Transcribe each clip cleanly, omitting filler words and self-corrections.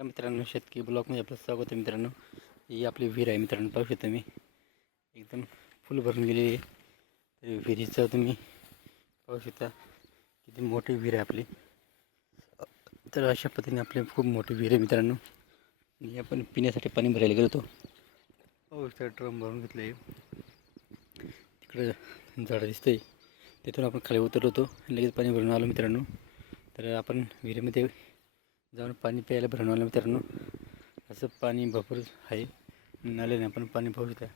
नमस्कार मित्रांनो, शेतकी ब्लॉगमध्ये आपलं स्वागत आहे. मित्रांनो, ही आपली विहीर आहे. मित्रांनो, पाहू शकता तुम्ही एकदम फुल भरून गेलेली आहे. तर विहिरीचं तुम्ही पाहू शकता किती मोठी विहीर आहे आपली. तर अशा पद्धतीने आपली खूप मोठी विहीर आहे मित्रांनो. आणि आपण पिण्यासाठी पाणी भरायला गेलो होतो. पाहू शकता ड्रम भरून घेतलं आहे. तिकडं झाडं दिसतंय, तिथून आपण खाली उतरलो होतो आणि लगेच पाणी भरून आलो मित्रांनो. तर आपण विहिरीमध्ये जाऊन पाणी प्यायला भरून आलं मित्रांनो. असं पाणी भरपूर आहे. नाल्याने आपण पाणी पाहू शकता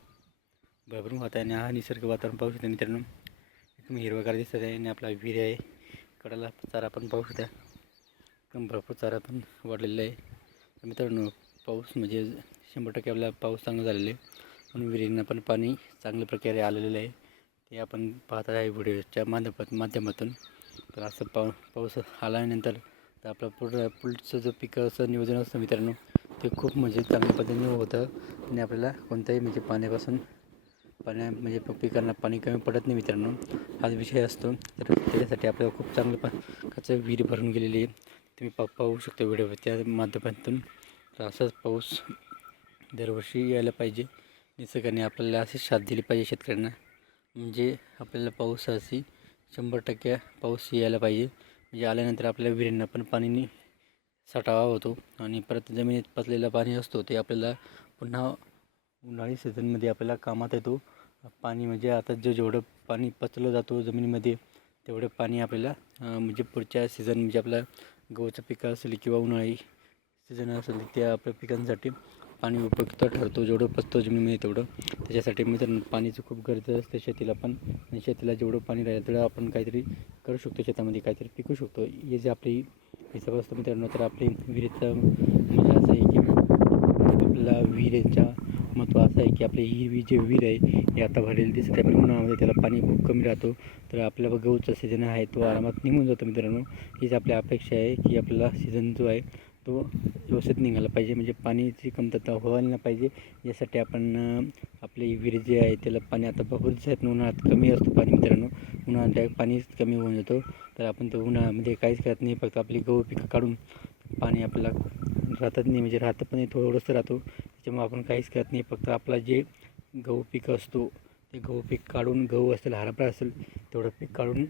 भरपूर वाहत आहे. आणि हा निसर्ग वातावरण पाहू शकता मित्रांनो. एकदम हिरवागार दिसत आहे. आणि आपला विहीर आहे, कडाला चारा पण पाहू शकता. एकदम भरपूर चारा पण वाढलेला आहे. तर मित्रांनो, पाऊस म्हणजे 100% आपला पाऊस चांगला झालेला आहे. म्हणून विहिरींना पण पाणी चांगल्या प्रकारे आलेलं आहे. ते आपण पाहत आहे व्हिडिओच्या माध्यमातून. तर असं पाऊस आल्यानंतर तर आपलं पुढचं जो पिकाचं नियोजन असतं मित्रांनो, ते खूप म्हणजे चांगल्या पद्धतीने होतं. आणि आपल्याला कोणत्याही म्हणजे म्हणजे पिकांना पाणी कमी पडत नाही मित्रांनो, हा विषय असतो. तर त्याच्यासाठी आपल्याला खूप चांगलं प्रकारचं विहीर भरून गेलेली आहे. तुम्ही पाहू शकता व्हिडिओच्या माध्यमातून. तर असाच पाऊस दरवर्षी यायला पाहिजे. निसर्गाने आपल्याला अशी साथ दिली पाहिजे शेतकऱ्यांना. म्हणजे आपल्याला पावसाची 100% पाऊस यायला पाहिजे. म्हणजे आल्यानंतर आपल्या विहिरींना पण पाणी साठावा होतो. आणि परत जमिनीत पचलेलं पाणी असतो ते आपल्याला पुन्हा उन्हाळी सीझनमध्ये आपल्याला कामात येतो. पाणी म्हणजे आता जेवढं पाणी पचलं जातो जमिनीमध्ये, तेवढं पाणी आपल्याला म्हणजे पुढच्या सीझन म्हणजे आपला गव्हाचं पिकं असेल किंवा उन्हाळी सीझन असेल त्या आपल्या पिकांसाठी पाणी उपयुक्त ठरतो. जेवढं पचतो जमिनीमध्ये तेवढं. त्याच्यासाठी मित्रांनो, पाणीचं खूप गरज असते शेतीला पण. आणि शेतीला जेवढं पाणी राहील तेवढं आपण काहीतरी करू शकतो, शेतामध्ये काहीतरी पिकू शकतो. हे जे आपली हिसाब असतो मित्रांनो. तर आपली विहिरीचं म्हणजे असं आहे की आपल्याला विहिरीच्या महत्त्व असं आहे की आपली ही जी विहीर आहे ही आता भरलेली दिसते. आपल्या उन्हाळ्यामध्ये त्याला पाणी खूप कमी राहतो. तर आपल्याला गहूचा सीझन आहे तो आरामात निघून जातो मित्रांनो. हीच आपली अपेक्षा आहे की आपला सीझन जो आहे तो व्यवस्थित निघाला पाहिजे. म्हणजे पाण्याची कमतरता व्हायला नाही पाहिजे. यासाठी आपण आपली विहीर जी आहे त्याला पाणी आता भरपूर दिवसात उन्हाळ्यात कमी असतो पाणी मित्रांनो. उन्हाळ्यात पाणी कमी होऊन जातो. तर आपण ते उन्हाळ्यामध्ये काहीच करत नाही, फक्त आपली गहू पिकं काढून पाणी आपल्याला राहतच नाही. म्हणजे राहतं पण थोडंसं राहतो. त्याच्यामुळे आपण काहीच करत नाही, फक्त आपला जे गहू पीक असतो ते गहू पीक काढून, गहू असेल हरभरा असेल तेवढं पीक काढून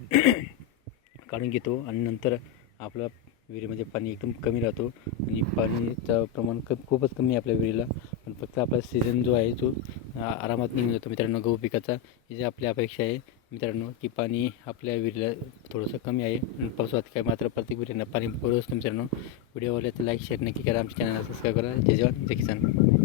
काढून घेतो. आणि नंतर आपला विहिरीमध्ये पाणी एकदम कमी राहतो. आणि पाणीचं प्रमाण खूपच कमी आहे आपल्या विहिरीला. पण फक्त आपला सीझन जो आहे तो आरामात निघून जातो मित्रांनो गहू पिकाचा. ही जी आपली अपेक्षा आहे मित्रांनो, की पाणी आपल्या विहिरीला थोडंसं कमी आहे. आणि पावसाळ्यात काय मात्र प्रत्येक विहिरीला पाणी पुरत असतं मित्रांनो. व्हिडिओ आवडला तर लाईक शेअर नक्की करा. आमच्या चॅनलला सबस्क्राईब करा. जय जवान जय किसान.